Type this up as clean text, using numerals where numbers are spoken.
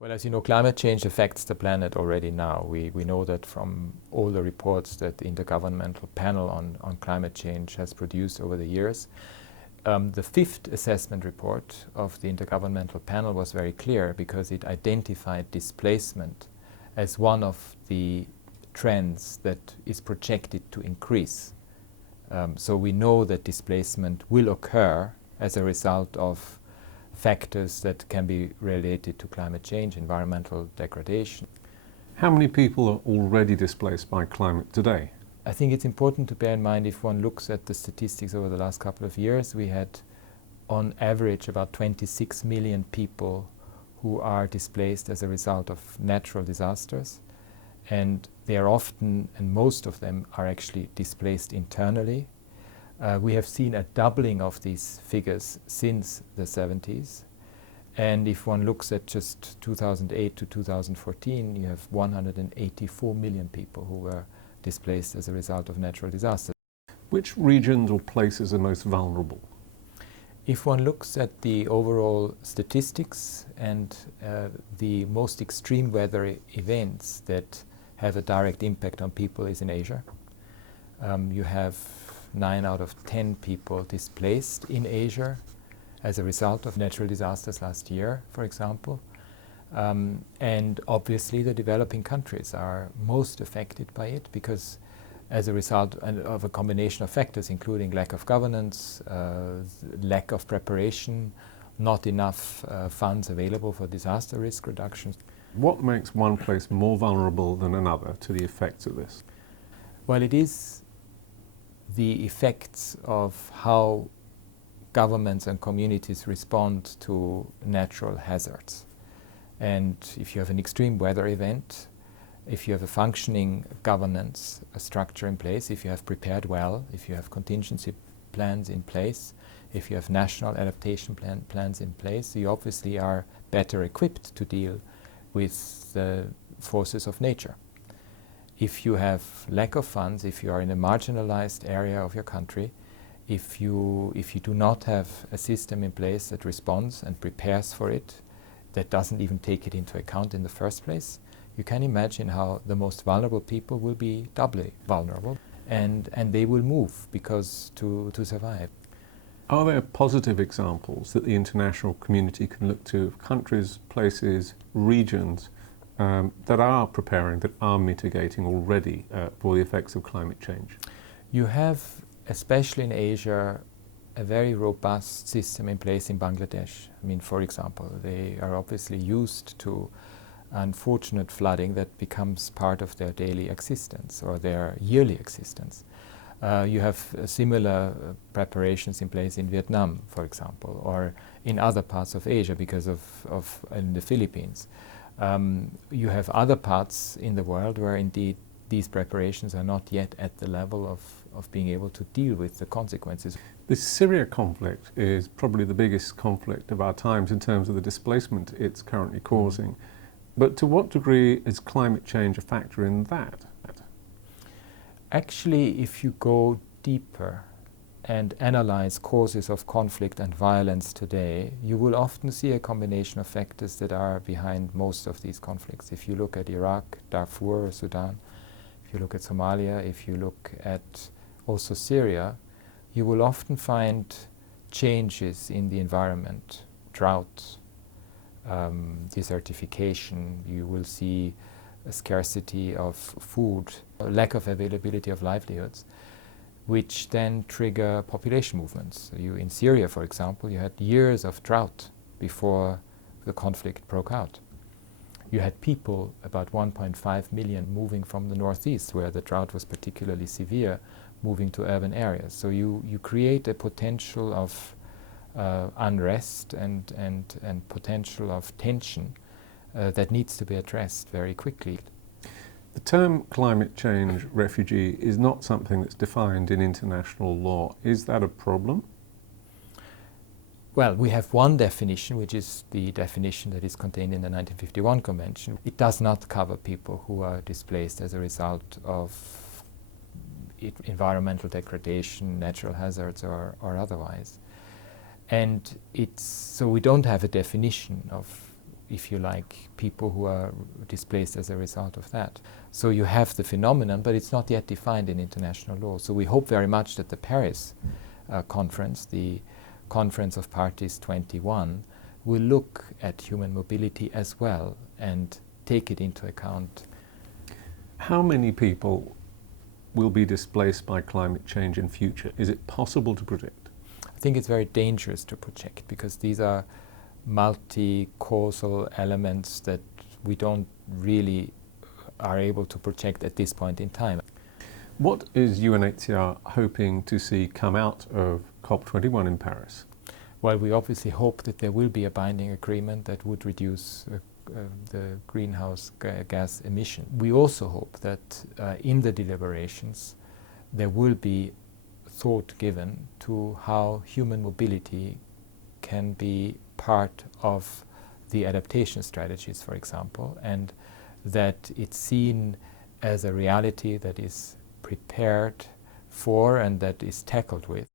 Well, as you know, climate change affects the planet already now. We know that from all the reports that the Intergovernmental Panel on Climate Change has produced over the years. The fifth assessment report of the Intergovernmental Panel was very clear because it identified displacement as one of the trends that is projected to increase. So we know that displacement will occur as a result of factors that can be related to climate change, environmental degradation. How many people are already displaced by climate today? I think it's important to bear in mind, if one looks at the statistics over the last couple of years, we had on average about 26 million people who are displaced as a result of natural disasters. And they are often, and most of them, are actually displaced internally. We have seen a doubling of these figures since the 70s. And if one looks at just 2008 to 2014, you have 184 million people who were displaced as a result of natural disasters. Which regions or places are most vulnerable? If one looks at the overall statistics and the most extreme weather events that have a direct impact on people is in Asia. You have 9 out of 10 people displaced in Asia as a result of natural disasters last year, for example. And obviously the developing countries are most affected by it because as a result of a combination of factors, including lack of governance, lack of preparation, not enough funds available for disaster risk reduction. What makes one place more vulnerable than another to the effects of this? Well, it is the effects of how governments and communities respond to natural hazards. And if you have an extreme weather event, if you have a functioning governance structure in place, if you have prepared well, if you have contingency plans in place, if you have national adaptation plans in place, you obviously are better equipped to deal with the forces of nature. If you have lack of funds, if you are in a marginalized area of your country, if you do not have a system in place that responds and prepares for it, that doesn't even take it into account in the first place, you can imagine how the most vulnerable people will be doubly vulnerable, and they will move because to survive. Are there positive examples that the international community can look to of countries, places, regions that are preparing, that are mitigating already for the effects of climate change? You have, especially in Asia, a very robust system in place in Bangladesh. I mean, for example, they are obviously used to unfortunate flooding that becomes part of their daily existence or their yearly existence. You have similar preparations in place in Vietnam, for example, or in other parts of Asia because of in the Philippines. You have other parts in the world where indeed these preparations are not yet at the level of being able to deal with the consequences. The Syria conflict is probably the biggest conflict of our times in terms of the displacement it's currently causing. But to what degree is climate change a factor in that? Actually, if you go deeper and analyze causes of conflict and violence today, you will often see a combination of factors that are behind most of these conflicts. If you look at Iraq, Darfur, Sudan, if you look at Somalia, if you look at also Syria, you will often find changes in the environment, drought, desertification. You will see a scarcity of food, a lack of availability of livelihoods, which then trigger population movements. In Syria, for example, you had years of drought before the conflict broke out. You had people, about 1.5 million, moving from the northeast, where the drought was particularly severe, moving to urban areas. So you create a potential of unrest and potential of tension that needs to be addressed very quickly. The term climate change refugee is not something that's defined in international law. Is that a problem? Well, we have one definition, which is the definition that is contained in the 1951 Convention. It does not cover people who are displaced as a result of environmental degradation, natural hazards, or otherwise. And so we don't have a definition of if you like, people who are displaced as a result of that. So you have the phenomenon, but it's not yet defined in international law. So we hope very much that the Paris conference, the Conference of Parties 21, will look at human mobility as well and take it into account. How many people will be displaced by climate change in future? Is it possible to predict? I think it's very dangerous to project because these are multi-causal elements that we don't really are able to project at this point in time. What is UNHCR hoping to see come out of COP21 in Paris? Well, we obviously hope that there will be a binding agreement that would reduce the greenhouse gas emission. We also hope that in the deliberations there will be thought given to how human mobility can be part of the adaptation strategies, for example, and that it's seen as a reality that is prepared for and that is tackled with.